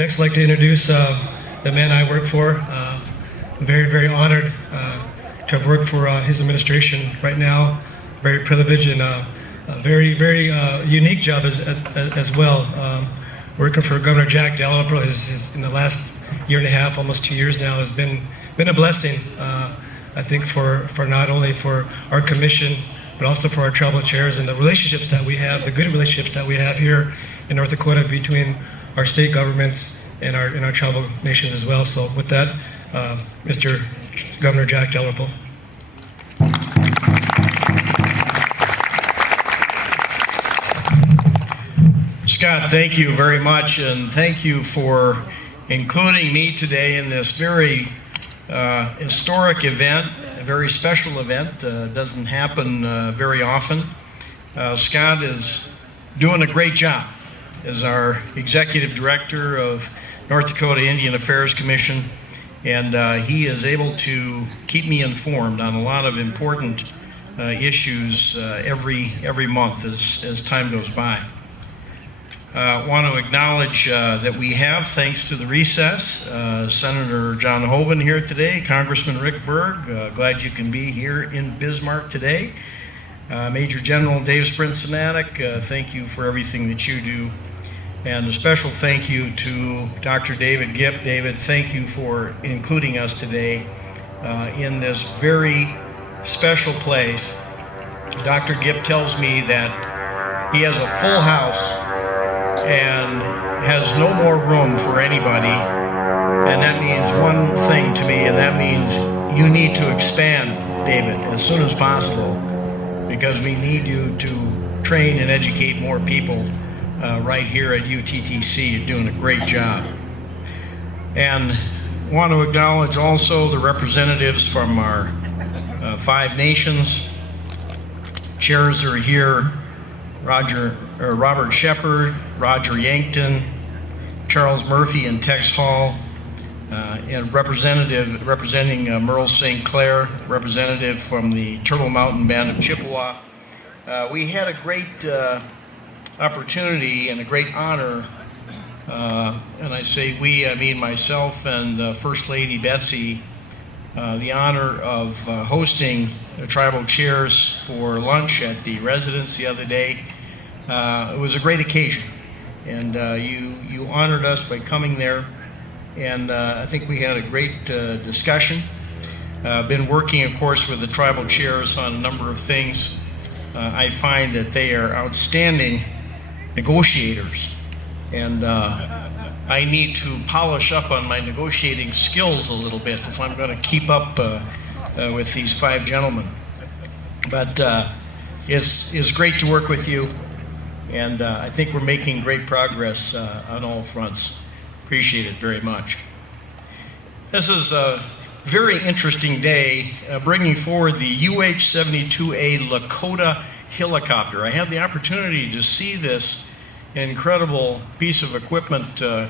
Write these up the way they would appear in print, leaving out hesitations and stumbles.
Next, I'd like to introduce the man I work for. I'm very, very honored to have worked for his administration right now. Very privileged and a very, very unique job as well. Working for Governor Jack Dalrymple in the last year and a half, almost 2 years now, has been a blessing. I think for not only for our commission, but also for our tribal chairs and the relationships that we have, the good relationships that we have here in North Dakota between our state governments and our tribal nations as well. So with that, Mr. Governor Jack Dalrymple. Scott, thank you very much, and thank you for including me today in this very historic event, a very special event. Doesn't happen very often. Scott is doing a great job as our Executive Director of North Dakota Indian Affairs Commission, and he is able to keep me informed on a lot of important issues every month as time goes by. Want to acknowledge that we have, thanks to the recess, Senator John Hoeven here today, Congressman Rick Berg, glad you can be here in Bismarck today. Major General Dave Sprincenatic, thank you for everything that you do. And a special thank you to Dr. David Gipp. David, thank you for including us today in this very special place. Dr. Gipp tells me that he has a full house and has no more room for anybody, and that means one thing to me, and that means you need to expand, David, as soon as possible, because we need you to train and educate more people right here at UTTC. You're doing a great job. And want to acknowledge also the representatives from our 5 nations. Chairs are here: Robert Shepard, Roger Yankton, Charles Murphy, and Tex Hall, and representing Merle St. Clair, representative from the Turtle Mountain Band of Chippewa. We had a great opportunity and a great honor, and I say we, I mean myself and First Lady Betsy, the honor of hosting the tribal chairs for lunch at the residence the other day. It was a great occasion, and you honored us by coming there, and I think we had a great discussion. Been working, of course, with the tribal chairs on a number of things. I find that they are outstanding negotiators, and I need to polish up on my negotiating skills a little bit if I'm going to keep up with these 5 gentlemen. But it's great to work with you, and I think we're making great progress on all fronts. Appreciate it very much. This is a very interesting day, bringing forward the UH-72A Lakota Helicopter. I had the opportunity to see this incredible piece of equipment a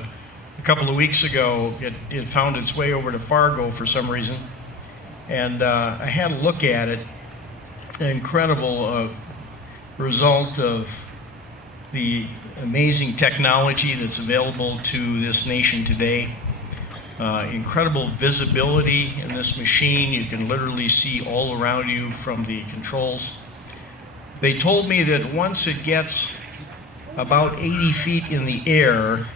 couple of weeks ago. It found its way over to Fargo for some reason, and I had a look at it. An incredible result of the amazing technology that's available to this nation today. Incredible visibility in this machine. You can literally see all around you from the controls. They told me that once it gets about 80 feet in the air,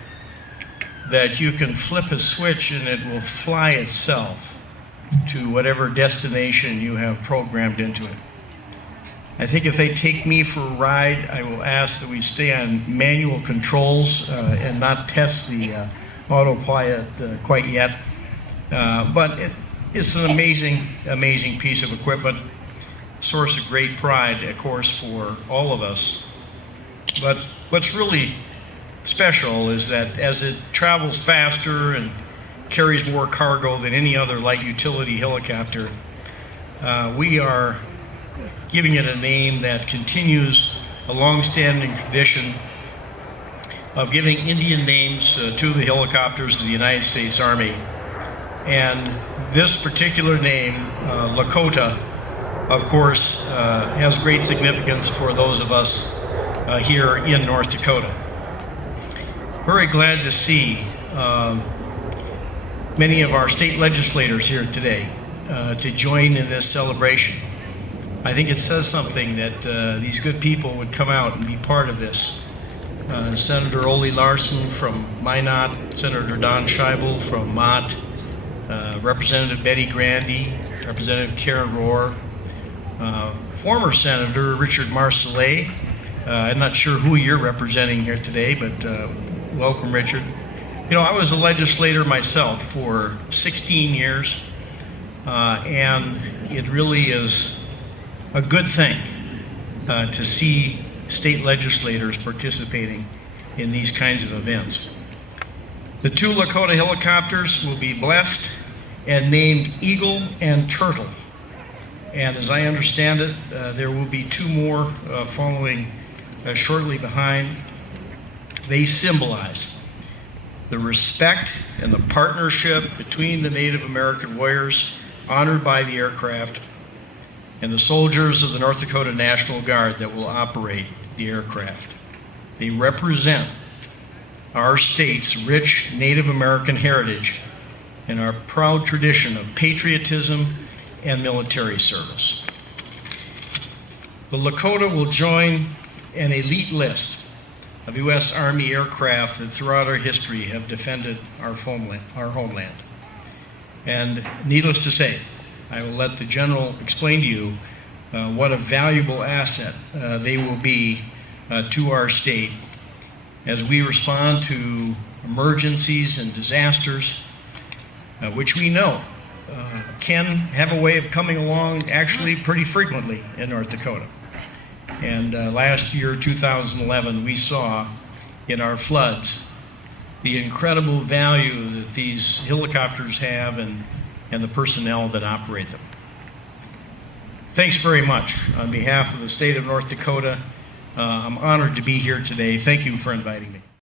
that you can flip a switch and it will fly itself to whatever destination you have programmed into it. I think if they take me for a ride, I will ask that we stay on manual controls and not test the autopilot quite yet. But it's an amazing piece of equipment, source of great pride, of course, for all of us. But what's really special is that as it travels faster and carries more cargo than any other light utility helicopter, we are giving it a name that continues a long-standing tradition of giving Indian names to the helicopters of the United States Army. And this particular name, Lakota, of course, has great significance for those of us here in North Dakota. Very glad to see many of our state legislators here today to join in this celebration. I think it says something that these good people would come out and be part of this. Senator Ole Larson from Minot, Senator Don Scheibel from Mott, Representative Betty Grandy, Representative Karen Rohr, former Senator Richard Marcellet. I'm not sure who you're representing here today, but welcome, Richard. You know, I was a legislator myself for 16 years, and it really is a good thing to see state legislators participating in these kinds of events. The 2 Lakota helicopters will be blessed and named Eagle and Turtle. And as I understand it, there will be 2 more following shortly behind. They symbolize the respect and the partnership between the Native American warriors honored by the aircraft and the soldiers of the North Dakota National Guard that will operate the aircraft. They represent our state's rich Native American heritage and our proud tradition of patriotism and military service. The Lakota will join an elite list of U.S. Army aircraft that throughout our history have defended our homeland. And needless to say, I will let the General explain to you what a valuable asset they will be to our state as we respond to emergencies and disasters, which we know can have a way of coming along actually pretty frequently in North Dakota. And last year, 2011, we saw in our floods the incredible value that these helicopters have and the personnel that operate them. Thanks very much. On behalf of the state of North Dakota, I'm honored to be here today. Thank you for inviting me.